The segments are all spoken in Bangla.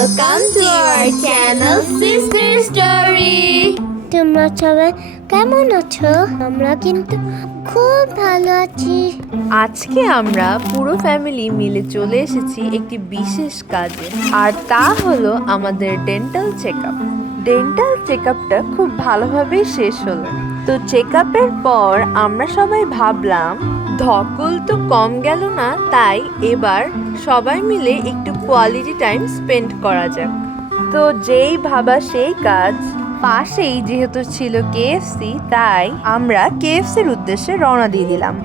Welcome to our channel Sister Story. তোমরা সবাই কেমন আছো? আমরা কিন্তু খুব ভালো আছি। আজকে আমরা পুরো ফ্যামিলি মিলে চলে এসেছি একটি বিশেষ কাজে, আর তা হলো আমাদের ডেন্টাল চেকআপ। ডেন্টাল চেকআপটা খুব ভালোভাবেই শেষ হলো। তো চেকআপের পর আমরা সবাই ভাবলাম ধকল তো কম গেল না, তাই এবার সবাই মিলে একটু কোয়ালিটি টাইম স্পেন্ড করা যাক। তো যেই ভাবা সেই কাজ। পাশেই যেহেতু ছিল কেএফসি, তাই আমরা কেএফসির উদ্দেশ্যে রওনা দিয়ে দিলাম।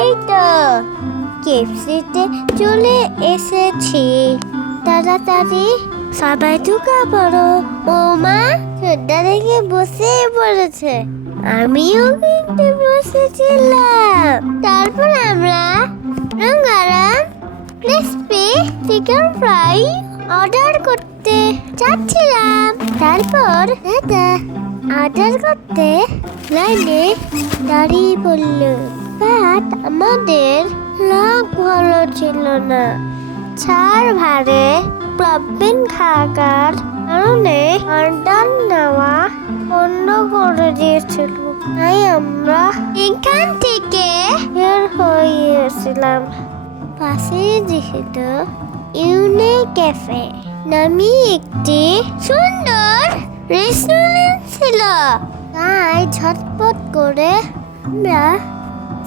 এই তো কেএফসিতে চলে এসেছি। তাড়াতাড়ি সবাই ঢুকা পড়ো। বৌমা ছোট্টা দেখে বসে পড়েছে, আমিও কিন্তু বসেছিলাম। তারপর আমরা গরম ক্রিসপি চিকেন ফ্রাই অর্ডার করতে যাচ্ছিলাম। তারপর দাদা অর্ডার করতে লাইনে দাঁড়িয়ে পড়ল। বাট আমাদের লাগ ভালো ছিল না। ছাড় ভাড়ে প্রবলেম থাকার কারণে অর্ডার নেওয়া বন্ধ করে দিয়েছিল। তাই আমরা এখান থেকে বের হয়েছিলাম। পাশে যেহেতু ইউনিক ক্যাফে নামে একটি সুন্দর রেস্টুরেন্ট ছিল, তাই ঝটপট করে আমরা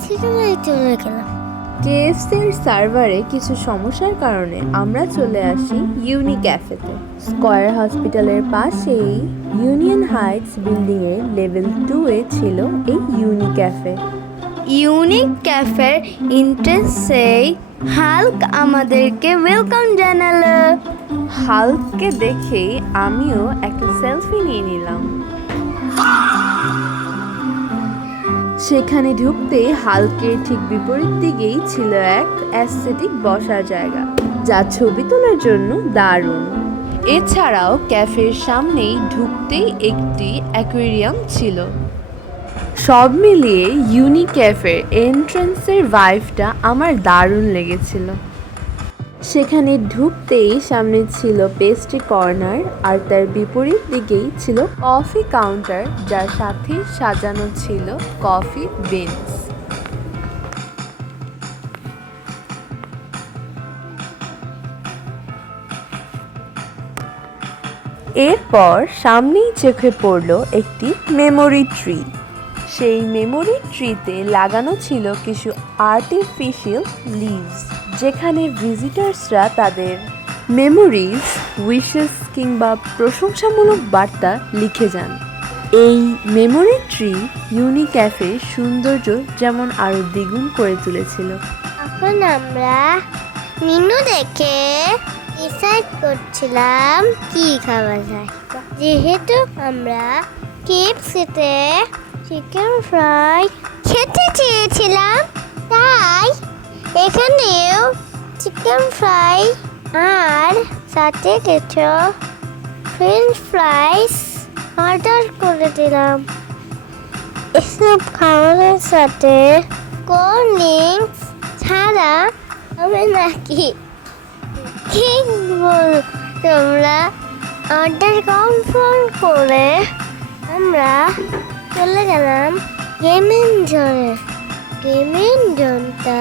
সেখানে চলে গেলাম। কেএফসির সার্ভারে কিছু সমস্যার কারণে আমরা চলে আসি ইউনিক ক্যাফেতে। স্কয়ার হসপিটালের পাশেই ইউনিয়ন হাইটস বিল্ডিংয়ের লেভেল 2-এ ছিল এই ইউনিক ক্যাফে। ইউনিক ক্যাফের এন্ট্রান্সেই হাল্ক আমাদেরকে ওয়েলকাম জানালো। হাল্ককে দেখেই আমিও একটা সেলফি নিয়ে নিলাম। সেখানে ঢুকতেই হাল্কের ঠিক বিপরীত দিকেই ছিল এক অ্যাস্থেটিক বসার জায়গা, যা ছবি তোলার জন্য দারুণ। এছাড়াও ক্যাফের সামনেই ঢুকতেই একটি অ্যাকোয়ারিয়াম ছিল। সব মিলিয়ে ইউনিক ক্যাফের এন্ট্রান্সের ভাইবটা আমার দারুণ লেগেছিল। সেখানে ঢুকতেই সামনে ছিল পেস্ট্রি কর্নার, আর তার বিপরীত দিকেই ছিল কফি কাউন্টার, যার সাথে সাজানো ছিল কফি বিনস। এরপর সামনেই চোখে পড়ল একটি মেমোরি ট্রি। সেই মেমোরি ট্রিতে লাগানো ছিল কিছু আর্টিফিশিয়াল লিভস, যেখানে ভিজিটার্সরা তাদের মেমোরিজ, উইশেস কিংবা প্রশংসামূলক বার্তা লিখে যান। এই মেমোরি ট্রি ইউনিক ক্যাফের সৌন্দর্য যেমন আরও দ্বিগুণ করে তুলেছিল। এখন আমরা মেনু দেখে ডিসাইড করছিলাম কি খাওয়া যায়। যেহেতু আমরা কেএফসিতে চিকেন ফ্রাই খেতে চেয়েছিলাম, তাই এখানেও চিকেন ফ্রাই আর সাথে কিছু ফ্রেঞ্চ ফ্রাইস অর্ডার করে দিলাম। এসব খাবারের সাথে কোল্ড ড্রিঙ্কস ছাড়া হবে নাকি? কি বল তোমরা? অর্ডার কনফার্ম করে আমরা চলে গেলাম গেমিং জোনে। গেমিং জোনটা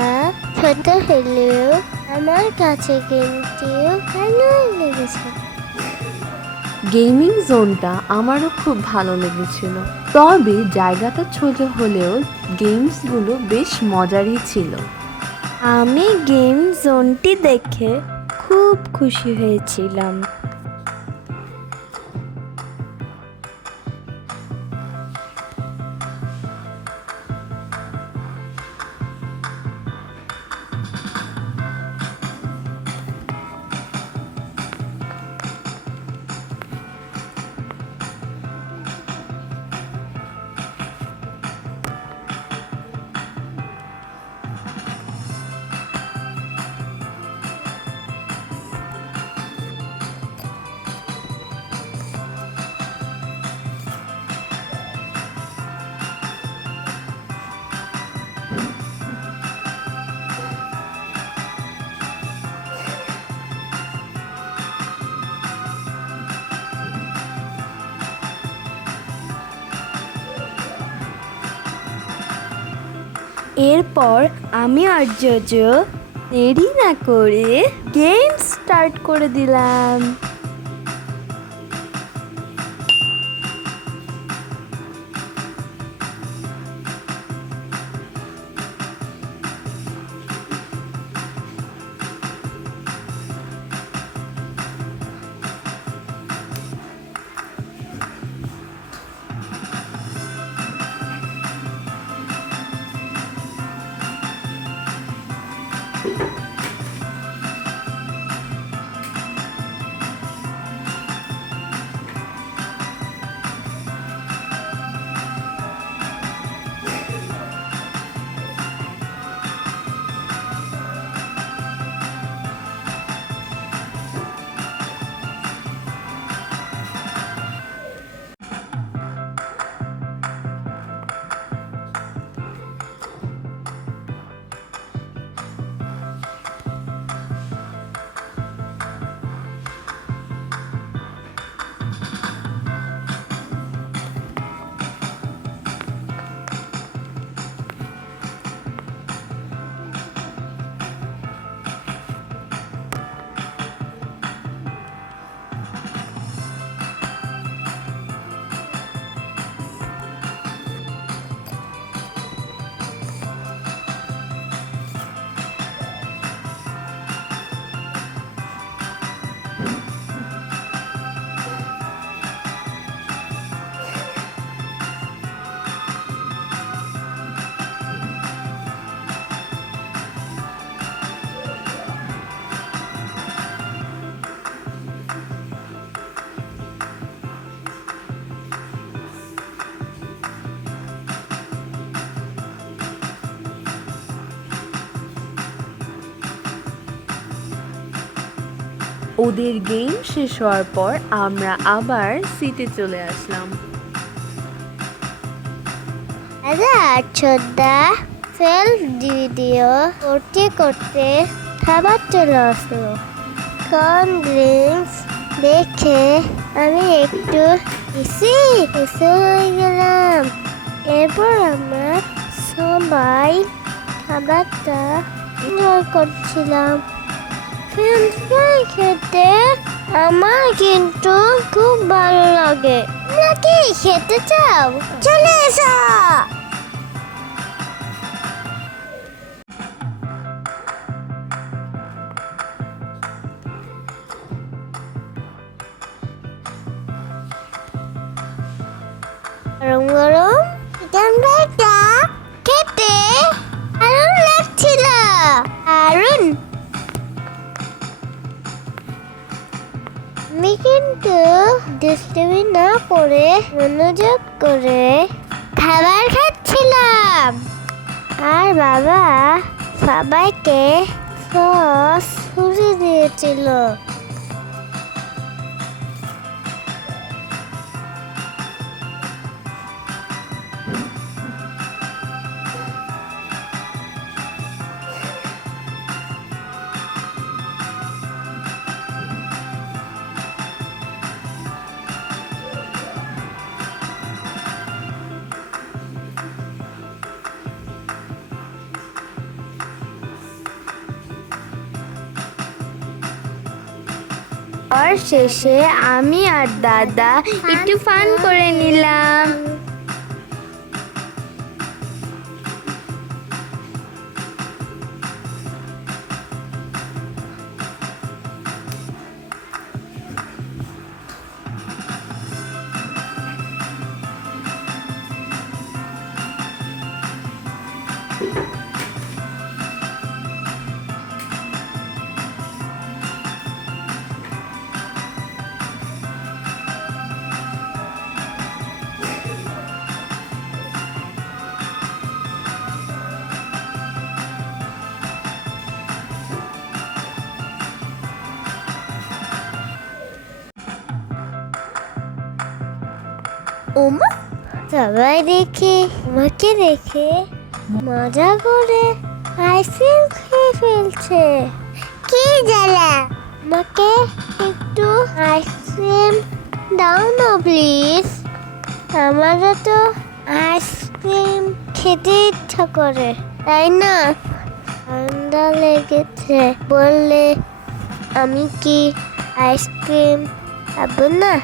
ছোট হলেও আমার কাছে কিন্তু ভালোই লেগেছে। গেমিং জোনটা আমারও খুব ভালো লেগেছিল, তবে জায়গাটা ছোট হলেও গেমসগুলো বেশ মজারই ছিল। আমি গেম জোনটি দেখে খুব খুশি হয়েছিলাম। এরপর আমি আর জোজো দেরি না করে গেম স্টার্ট করে দিলাম। ওদের গেম শেষ হওয়ার পর আমরা আবার সিটে চলে আসলাম। দাদা ছোটদা সেলফ ভিডিও করতে করতে খাবার চলে আসলো। কর্ন ড্রিঙ্কস দেখে আমি একটু খুশি হয়ে গেলাম। এরপর আমরা সবাই খাবারটা এনজয় করছিলাম। ফ্রেঞ্চ ফ্রাই খেতে আমার কিন্তু খুব ভালো লাগে। নাকি খেতে চাও? চলে এসো। গরম গরম চিকেন ফ্রাইটা খেতে দারুণ লাগছিল। দারুণ। আমি কিন্তু দুষ্টুমি না করে মনোযোগ করে খাবার খাচ্ছিলাম। আর বাবা সবাইকে সস ছুঁড়ে দিয়েছিল। আর শেষে আমি আর দাদা একটু ফান করে নিলাম। ওমা সবাই দেখে আমাকে দেখে মজা করে আইসক্রিম খেয়ে ফেলছে। কি জ্বালা, আমাকে একটু আইসক্রিম দাও না প্লিজ। আমারও তো আইসক্রিম খেতে ইচ্ছা করে। তাই না? ঠান্ডা লেগেছে বললে আমি কি আইসক্রিম খাবো না?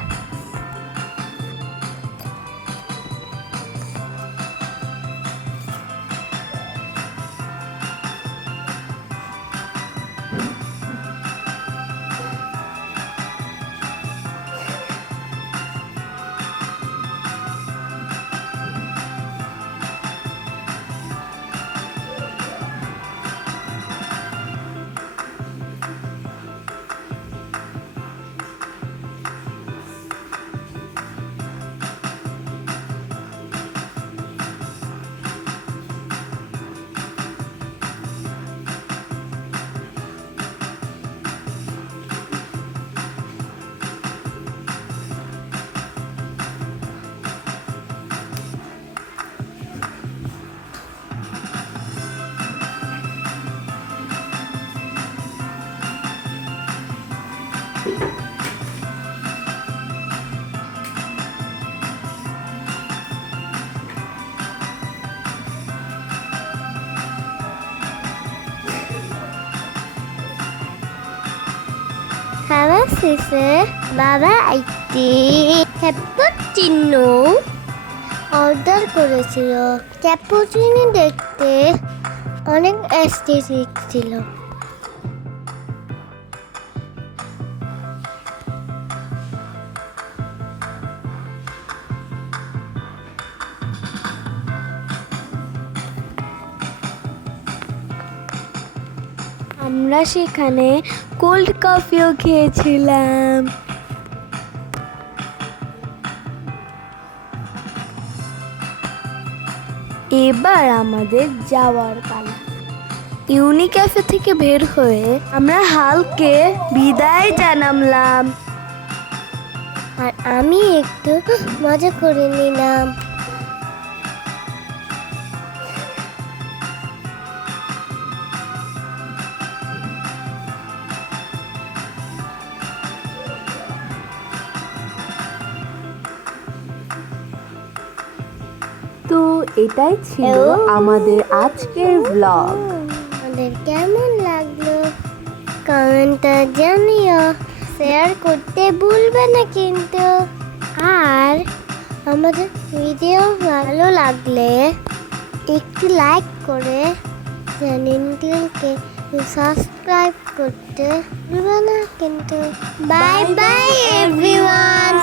খাওয়া শেষে বাবা একটি ক্যাপুচিনো অর্ডার করেছিল। ক্যাপুচিনো দেখতে অনেক অ্যাস্থেটিক ছিল। আমরা সেখানে কোল্ড কফিও খেয়েছিলাম। এবার আমাদের যাওয়ার পালা। ইউনি ক্যাফে থেকে বের হয়ে আমরা হালকে বিদায় জানালাম। আর আমি একটু মজা করে নিলাম। তো এটাই ছিল আমাদের আজকের ব্লগ। আমাদের কেমন লাগলো কমেন্টে জানিও, শেয়ার করতে ভুলবে না কিন্তু। আর আমাদের ভিডিও ভালো লাগলে একটু লাইক করে চ্যানেলটিকে সাবস্ক্রাইব করতে ভুলবে না কিন্তু। Bye bye everyone.